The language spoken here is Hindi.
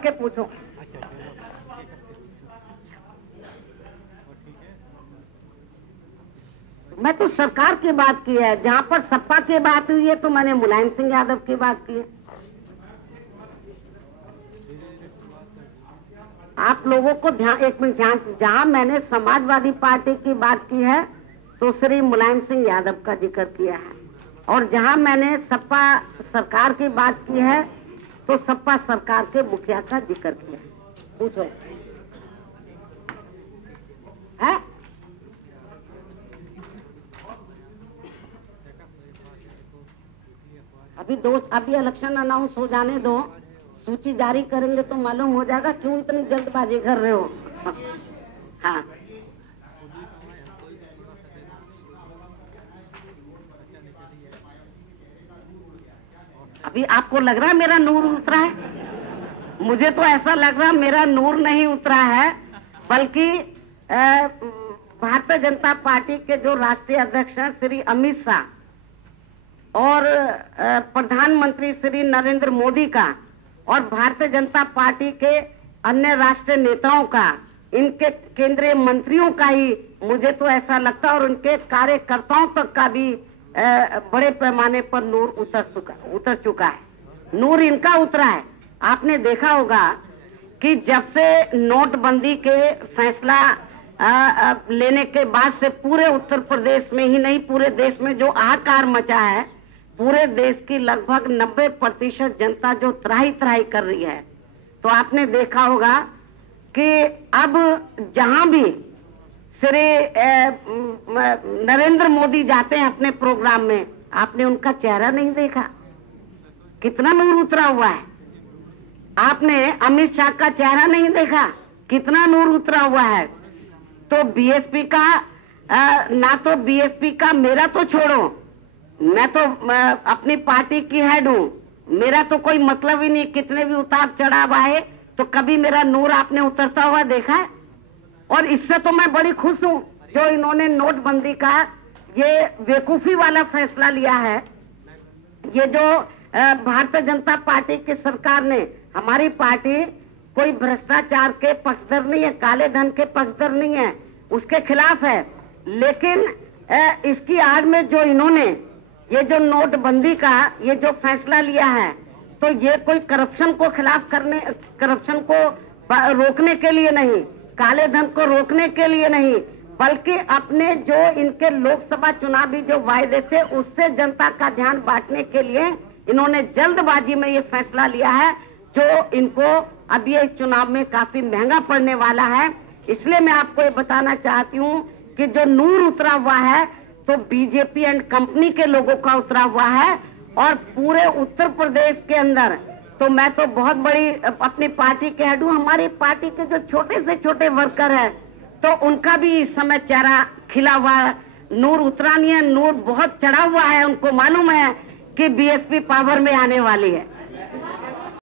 के पूछो। मैं तो सरकार की बात की है, जहां पर सपा की बात हुई है तो मैंने मुलायम सिंह यादव की बात की है। आप लोगों को ध्यान, एक मिनट ध्यान, जहां मैंने समाजवादी पार्टी की बात की है तो श्री मुलायम सिंह यादव का जिक्र किया है, और जहां मैंने सपा सरकार की बात की है तो सपा सरकार के मुखिया का जिक्र किया है। पूछो है? अभी इलेक्शन अनाउंस हो जाने दो, सूची जारी करेंगे तो मालूम हो जाएगा क्यों इतनी जल्दबाजी कर रहे हो। हाँ, अभी आपको लग रहा है मेरा नूर उतरा है? मुझे तो ऐसा लग रहा मेरा नूर नहीं उतरा है, बल्कि भारतीय जनता पार्टी के जो राष्ट्रीय अध्यक्ष हैं श्री अमित शाह और प्रधानमंत्री श्री नरेंद्र मोदी का और भारतीय जनता पार्टी के अन्य राष्ट्रीय नेताओं का, इनके केंद्रीय मंत्रियों का ही मुझे तो ऐसा लगता है, और उनके कार्यकर्ताओं तक का भी बड़े पैमाने पर नूर उतर चुका है। नूर इनका उतरा है। आपने देखा होगा कि जब से नोटबंदी के फैसला लेने के बाद से पूरे उत्तर प्रदेश में ही नहीं, पूरे देश में जो हाहाकार मचा है, पूरे देश की लगभग 90% जनता जो त्राही त्राही कर रही है, तो आपने देखा होगा कि अब जहां भी श्री नरेंद्र मोदी जाते हैं अपने प्रोग्राम में, आपने उनका चेहरा नहीं देखा। कितना नूर उतरा हुआ है। आपने अमित शाह का चेहरा नहीं देखा, कितना नूर उतरा हुआ है। तो बीएसपी का ना तो बीएसपी का, मेरा तो छोड़ो, मैं तो अपनी पार्टी की हेड हूँ, मेरा तो कोई मतलब ही नहीं। कितने भी उतार चढ़ाव आए तो कभी मेरा नूर आपने उतरता हुआ देखा है? और इससे तो मैं बड़ी खुश हूँ जो इन्होंने नोटबंदी का ये बेवकूफी वाला फैसला लिया है। ये जो भारतीय जनता पार्टी की सरकार ने, हमारी पार्टी कोई भ्रष्टाचार के पक्षधर नहीं है, काले धन के पक्षधर नहीं है, उसके खिलाफ है। लेकिन इसकी आड़ में जो इन्होंने ये जो नोटबंदी का ये जो फैसला लिया है, तो ये कोई करप्शन को खिलाफ करने, करप्शन को रोकने के लिए नहीं, काले धन को रोकने के लिए नहीं, बल्कि अपने जो इनके लोकसभा चुनावी जो वायदे थे उससे जनता का ध्यान बांटने के लिए इन्होंने जल्दबाजी में ये फैसला लिया है, जो इनको अब ये चुनाव में काफी महंगा पड़ने वाला है। इसलिए मैं आपको ये बताना चाहती हूँ कि जो नूर उतरा हुआ है तो बीजेपी एंड कंपनी के लोगों का उतरा हुआ है, और पूरे उत्तर प्रदेश के अंदर तो मैं तो बहुत बड़ी अपनी पार्टी के हेड हूँ, हमारी पार्टी के जो छोटे से छोटे वर्कर हैं तो उनका भी इस समय चेहरा खिला हुआ है। नूर उतरा नहीं है, नूर बहुत चढ़ा हुआ है। उनको मालूम है कि बीएसपी पावर में आने वाली है।